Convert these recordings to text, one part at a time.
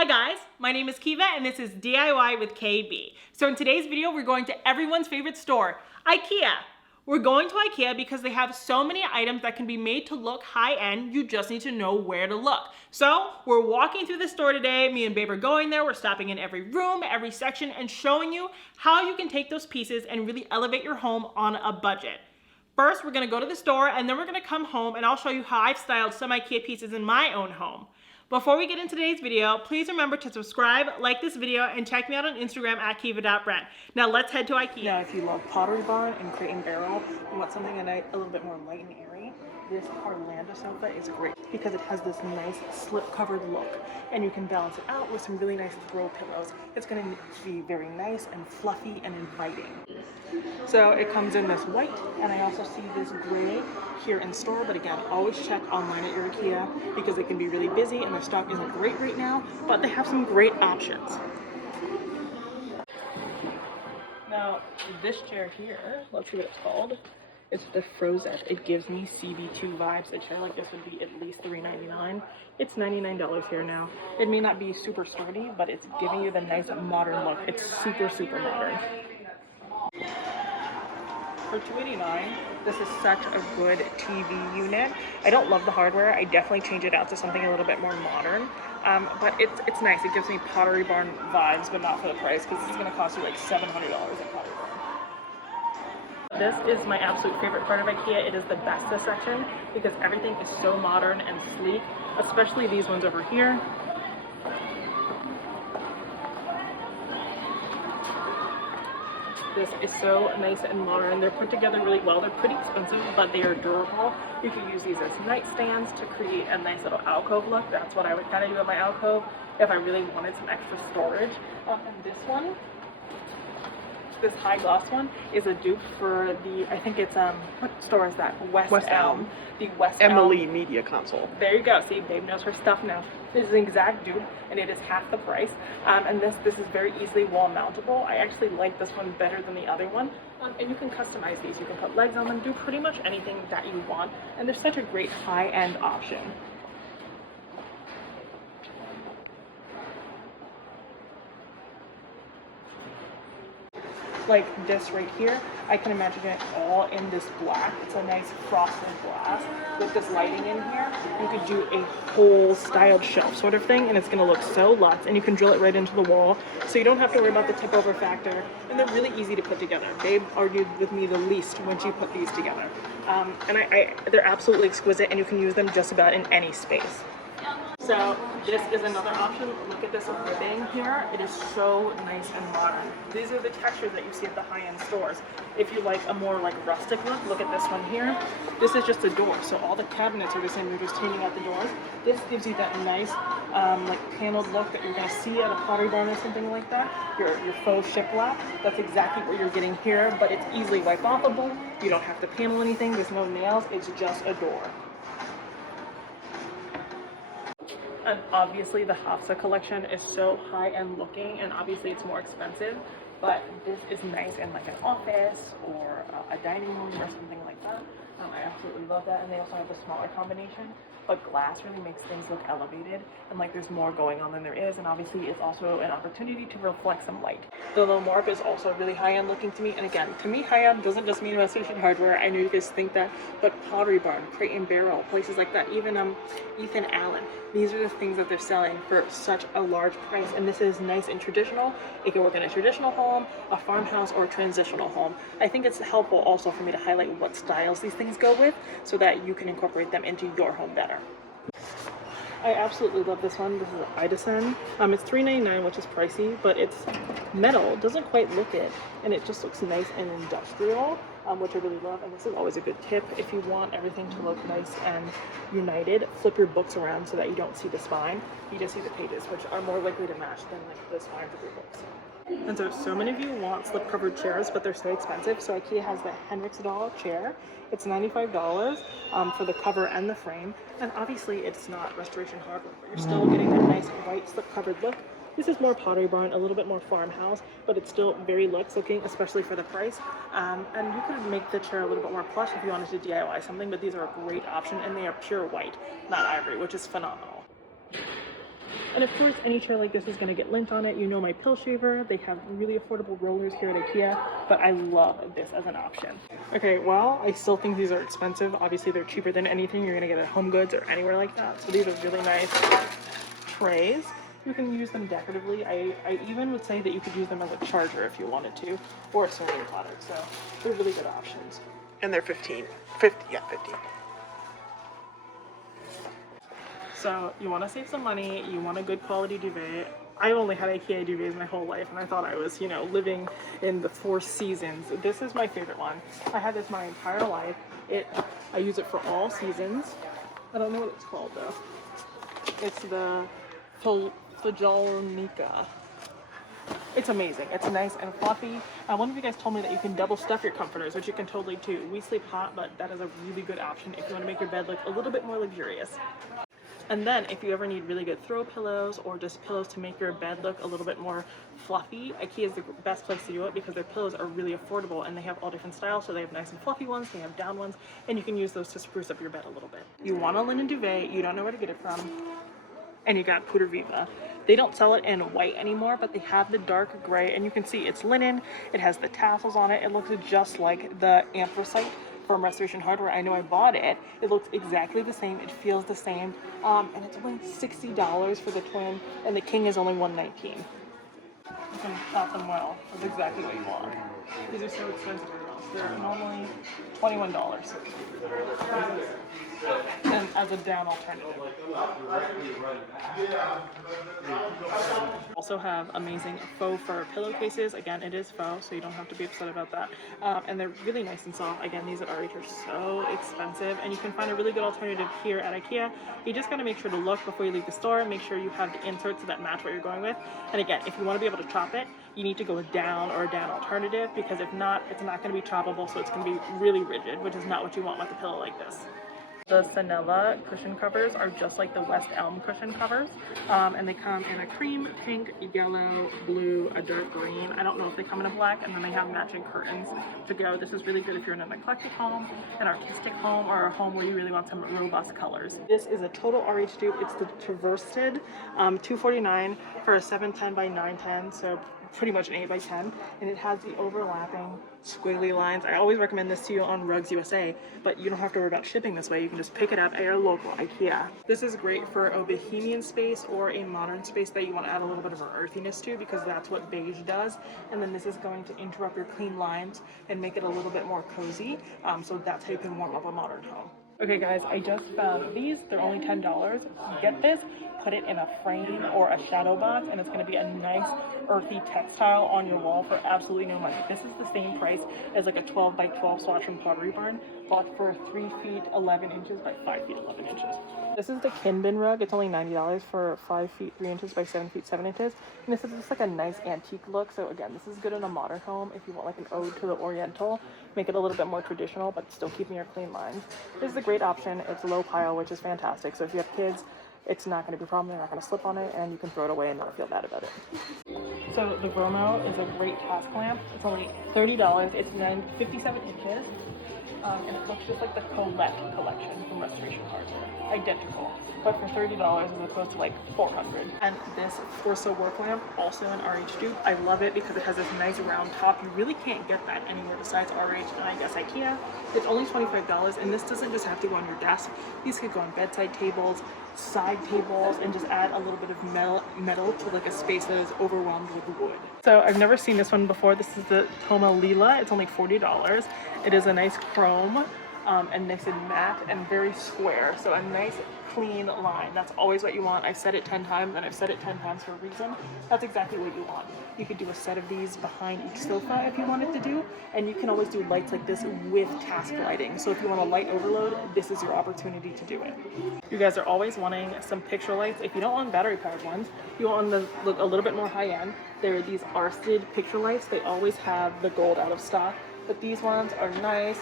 Hi guys, my name is Kiva and this is DIY with KB. So in today's video, we're going to everyone's favorite store, IKEA. We're going to IKEA because they have so many items that can be made to look high-end, you just need to know where to look. So we're walking through the store today, me and Babe are going there, we're stopping in every room, every section, and showing you how you can take those pieces and really elevate your home on a budget. First, we're gonna go to the store and then we're gonna come home and I'll show you how I've styled some IKEA pieces in my own home. Before we get into today's video, please remember to subscribe, like this video, and check me out on Instagram at kiva.brand. Now let's head to IKEA. Now if you love Pottery Barn and Crate and Barrel, you want something a little bit more light and airy, this Orlando sofa is great because it has this nice slip-covered look and you can balance it out with some really nice throw pillows. It's going to be very nice and fluffy and inviting. So it comes in this white, and I also see this gray here in store, but again, always check online at your IKEA because it can be really busy and their stock isn't great right now, but they have some great options. Now, this chair here, let's see what it's called. It's the Frozet. It gives me CB2 vibes. A chair like this would be at least $3.99. It's $99 here now. It may not be super sturdy, but it's giving you the nice modern look. It's super, super modern. For $289, this is such a good TV unit. I don't love the hardware. I definitely change it out to something a little bit more modern. But it's nice. It gives me Pottery Barn vibes, but not for the price because it's going to cost you like $700 at Pottery Barn. This is my absolute favorite part of IKEA. It is the Besta section because everything is so modern and sleek, especially these ones over here. This is so nice and modern. They're put together really well. They're pretty expensive, but they are durable. You can use these as nightstands to create a nice little alcove look. That's what I would kind of do in my alcove if I really wanted some extra storage. And this one, this high gloss one, is a dupe for the, I think it's, what store is that? West Elm. The West Emily Elm Media Console. There you go. See, Babe knows her stuff now. This is an exact dupe, and it is half the price. And this is very easily wall mountable. I actually like this one better than the other one. And you can customize these. You can put legs on them, do pretty much anything that you want. And they're such a great high-end option. Like this right here, I can imagine it all in this black. It's a nice frosted glass with this lighting in here. You could do a whole styled shelf sort of thing and it's gonna look so luxe, and you can drill it right into the wall so you don't have to worry about the tip over factor, and they're really easy to put together. Babe argued with me the least when she put these together. They're absolutely exquisite and you can use them just about in any space. So this is another option. Look at this ribbing here. It is so nice and modern. These are the textures that you see at the high-end stores. If you like a more like rustic look at this one here. This is just a door, so all the cabinets are the same. You're just taking out the doors. This gives you that nice like paneled look that you're going to see at a Pottery Barn or something like that. Your faux shiplap. That's exactly what you're getting here, but it's easily wipe-offable. You don't have to panel anything. There's no nails. It's just a door. And obviously the Hafsa collection is so high-end looking, and obviously it's more expensive, but this is nice in like an office or a dining room or something like that. I absolutely love that. And they also have the smaller combination, but glass really makes things look elevated and like there's more going on than there is, and obviously it's also an opportunity to reflect some light. The Lomarp is also really high-end looking to me, and again, to me high-end doesn't just mean restoration hardware. I know you guys think that, but Pottery Barn, Crate and Barrel, places like that, even Ethan Allen, these are the things that they're selling for such a large price, and this is nice and traditional. It can work in a traditional home, a farmhouse, or a transitional home. I think it's helpful also for me to highlight what styles these things go with so that you can incorporate them into your home better. I absolutely love this one. This is Idison. It's $3.99, which is pricey, but it's metal. It doesn't quite look it, and it just looks nice and industrial, which I really love. And this is always a good tip. If you want everything to look nice and united, flip your books around so that you don't see the spine. You just see the pages, which are more likely to match than like the spines of your books. And so many of you want slip-covered chairs, but they're so expensive. So IKEA has the Henriksdal chair. It's $95 for the cover and the frame. And obviously it's not restoration hardware, but you're still getting that nice white slip-covered look. This is more Pottery Barn, a little bit more farmhouse, but it's still very luxe looking, especially for the price. And you could make the chair a little bit more plush if you wanted to DIY something, but these are a great option, and they are pure white, not ivory, which is phenomenal. And of course, any chair like this is going to get lint on it. You know my pill shaver. They have really affordable rollers here at IKEA, but I love this as an option. Okay, well, I still think these are expensive. Obviously, they're cheaper than anything you're going to get at Home Goods or anywhere like that. So these are really nice trays. You can use them decoratively. I even would say that you could use them as a charger if you wanted to, or a serving platter. So they're really good options. And they're 15. Yeah, 15. So you want to save some money, you want a good quality duvet. I've only had IKEA duvets my whole life, and I thought I was, you know, living in the Four Seasons. This is my favorite one. I had this my entire life. I use it for all seasons. I don't know what it's called though. It's the Flagelnica. It's amazing. It's nice and fluffy. One of you guys told me that you can double stuff your comforters, which you can totally do. We sleep hot, but that is a really good option if you want to make your bed look a little bit more luxurious. And then if you ever need really good throw pillows or just pillows to make your bed look a little bit more fluffy, IKEA is the best place to do it because their pillows are really affordable and they have all different styles. So they have nice and fluffy ones, they have down ones, and you can use those to spruce up your bed a little bit. You want a linen duvet, you don't know where to get it from, and you got Puder Viva. They don't sell it in white anymore, but they have the dark gray, and you can see it's linen, it has the tassels on it, it looks just like the anthracite from Restoration Hardware. I know I bought it. It looks exactly the same. It feels the same. And it's only $60 for the twin, and the king is only $119. You can shop them well. That's exactly what you want. These are so expensive. They're normally $21. And as a down alternative. Also have amazing faux fur pillowcases. Again, it is faux, so you don't have to be upset about that. And they're really nice and soft. Again, these at RH are so expensive, and you can find a really good alternative here at IKEA. You just gotta make sure to look before you leave the store. Make sure you have the inserts that match what you're going with. And again, if you want to be able to chop it, you need to go down or a down alternative, because if not, it's not going to be choppable, so it's going to be really rigid, which is not what you want with a pillow like this. The Sanella cushion covers are just like the West Elm cushion covers, and they come in a cream, pink, yellow, blue, a dark green. I don't know if they come in a black, and then they have matching curtains to go. This is really good if you're in an eclectic home, an artistic home, or a home where you really want some robust colors. This is a total RH dupe. It's the Traversed, $249 for a 710 by 910, so pretty much an 8 by 10, and it has the overlapping squiggly lines. I always recommend this to you on Rugs USA, but you don't have to worry about shipping this way. You can just pick it up at your local IKEA. This is great for a bohemian space or a modern space that you want to add a little bit of an earthiness to, because that's what beige does. And then this is going to interrupt your clean lines and make it a little bit more cozy. So that's how you can warm up a modern home. Okay guys, I just found these. They're only $10. Get this, put it in a frame or a shadow box, and it's going to be a nice earthy textile on your wall for absolutely no money. This is the same price as like a 12 by 12 swatch from Pottery Barn, bought for 3 feet 11 inches by 5 feet 11 inches. This is the Kinbin rug. It's only $90 for 5 feet 3 inches by 7 feet 7 inches. And this is just like a nice antique look. So again, this is good in a modern home if you want like an ode to the Oriental. Make it a little bit more traditional, but still keeping your clean lines. This is a great option. It's low pile, which is fantastic. So if you have kids, it's not going to be a problem. They're not going to slip on it, and you can throw it away and not feel bad about it. So the Bromo is a great task lamp. It's only $30. It's 57 inches. And it looks just like the Colette collection from Restoration Hardware. Identical, but for $30 as opposed to like $400. And this Corso work lamp, also an RH dupe. I love it because it has this nice round top. You really can't get that anywhere besides RH and I guess IKEA. It's only $25, and this doesn't just have to go on your desk. These could go on bedside tables, side tables, and just add a little bit of metal to like a space that is overwhelmed with wood. So I've never seen this one before. This is the Toma Lila. It's only $40. It is a nice chrome and nice and matte and very square. So a nice clean line. That's always what you want. I've said it 10 times, and I've said it 10 times for a reason. That's exactly what you want. You could do a set of these behind each sofa if you wanted to do, and you can always do lights like this with task lighting. So if you want a light overload, this is your opportunity to do it. You guys are always wanting some picture lights. If you don't want battery powered ones, you want them to look a little bit more high end. There are these Arsted picture lights. They always have the gold out of stock, but these ones are nice.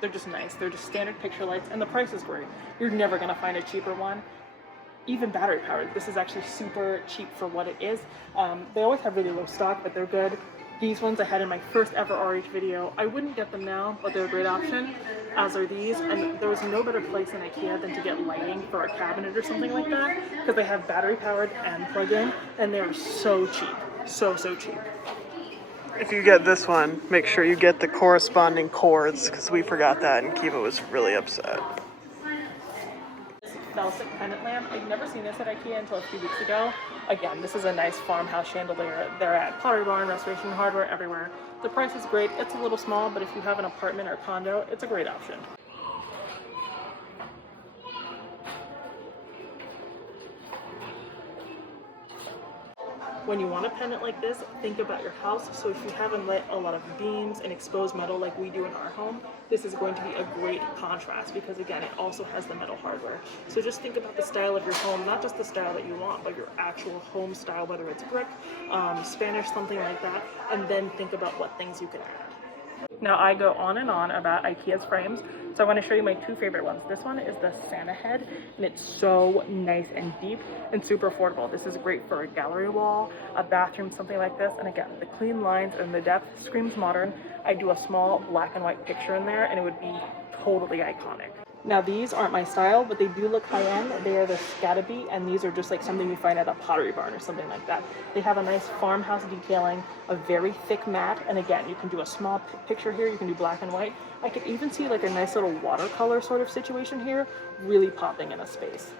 They're just nice. They're just standard picture lights, and the price is great. You're never gonna find a cheaper one. Even battery powered, this is actually super cheap for what it is. They always have really low stock, but they're good. These ones I had in my first ever RH video. I wouldn't get them now, but they're a great option. as are these, and there was no better place in IKEA than to get lighting for a cabinet or something like that, because they have battery powered and plug-in, and they're so cheap, so cheap. If you get this one, make sure you get the corresponding cords, because we forgot that and Kiva was really upset. Felt pendant lamp. I've never seen this at IKEA until a few weeks ago. Again, this is a nice farmhouse chandelier. They're at Pottery Barn, Restoration Hardware, everywhere. The price is great. It's a little small, but if you have an apartment or condo, it's a great option. When you want a pendant like this, think about your house. So if you haven't lit a lot of beams and exposed metal like we do in our home, this is going to be a great contrast because again, it also has the metal hardware. So just think about the style of your home, not just the style that you want, but your actual home style, whether it's brick, Spanish, something like that, and then think about what things you can add. Now I go on and on about IKEA's frames, so I want to show you my two favorite ones. This one is the Santa head, and it's so nice and deep and super affordable. This is great for a gallery wall, a bathroom, something like this. And again, the clean lines and the depth screams modern. I do a small black and white picture in there, and it would be totally iconic. Now these aren't my style, but they do look high-end. They are the Scataby, and these are just like something you find at a Pottery Barn or something like that. They have a nice farmhouse detailing, a very thick mat, and again, you can do a small picture here, you can do black and white. I could even see like a nice little watercolor sort of situation here, really popping in a space.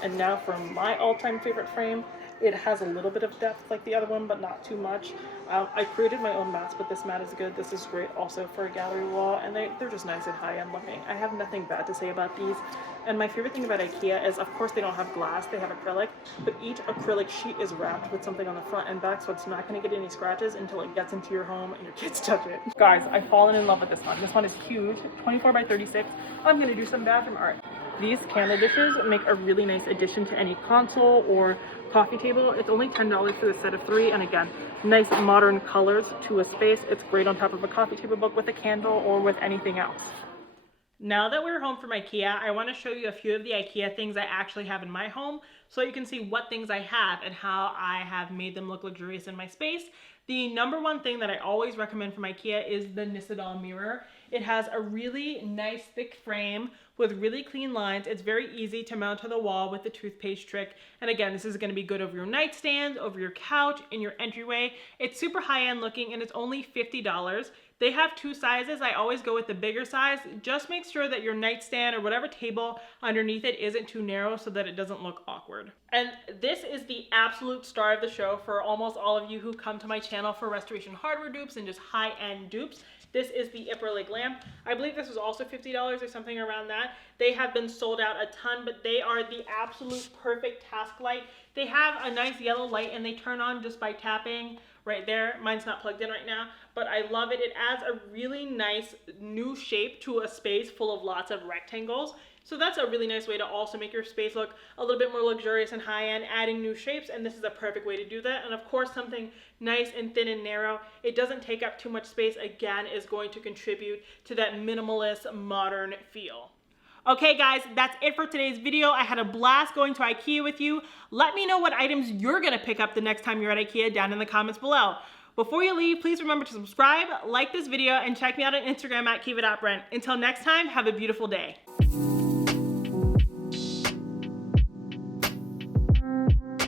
And now for my all-time favorite frame. It has a little bit of depth like the other one, but not too much. I created my own mats, but this mat is good. This is great also for a gallery wall, and they're just nice and high-end looking. I have nothing bad to say about these. And my favorite thing about IKEA is, of course, they don't have glass, they have acrylic, but each acrylic sheet is wrapped with something on the front and back, so it's not going to get any scratches until it gets into your home and your kids touch it. Guys, I've fallen in love with this one. This one is huge, 24 by 36. I'm going to do some bathroom art. These candle dishes make a really nice addition to any console or coffee table. It's only $10 for the set of 3, and again, nice modern colors to a space. It's great on top of a coffee table book with a candle or with anything else. Now that we're home from IKEA, I want to show you a few of the IKEA things I actually have in my home so you can see what things I have and how I have made them look luxurious in my space. The number one thing that I always recommend from IKEA is the Nissedal mirror. It has a really nice thick frame with really clean lines. It's very easy to mount to the wall with the toothpaste trick. And again, this is going to be good over your nightstand, over your couch, in your entryway. It's super high-end looking and it's only $50. They have 2 sizes. I always go with the bigger size. Just make sure that your nightstand or whatever table underneath it isn't too narrow so that it doesn't look awkward. And this is the absolute star of the show for almost all of you who come to my channel for restoration hardware dupes and just high-end dupes. This is the Ipper Leg lamp. I believe this was also $50 or something around that. They have been sold out a ton, but they are the absolute perfect task light. They have a nice yellow light and they turn on just by tapping right there. Mine's not plugged in right now, but I love it. It adds a really nice new shape to a space full of lots of rectangles. So that's a really nice way to also make your space look a little bit more luxurious and high-end, adding new shapes, and this is a perfect way to do that. And of course, something nice and thin and narrow, it doesn't take up too much space, again, is going to contribute to that minimalist, modern feel. Okay guys, that's it for today's video. I had a blast going to IKEA with you. Let me know what items you're gonna pick up the next time you're at IKEA down in the comments below. Before you leave, please remember to subscribe, like this video, and check me out on Instagram at Kiva.Brent. Until next time, have a beautiful day.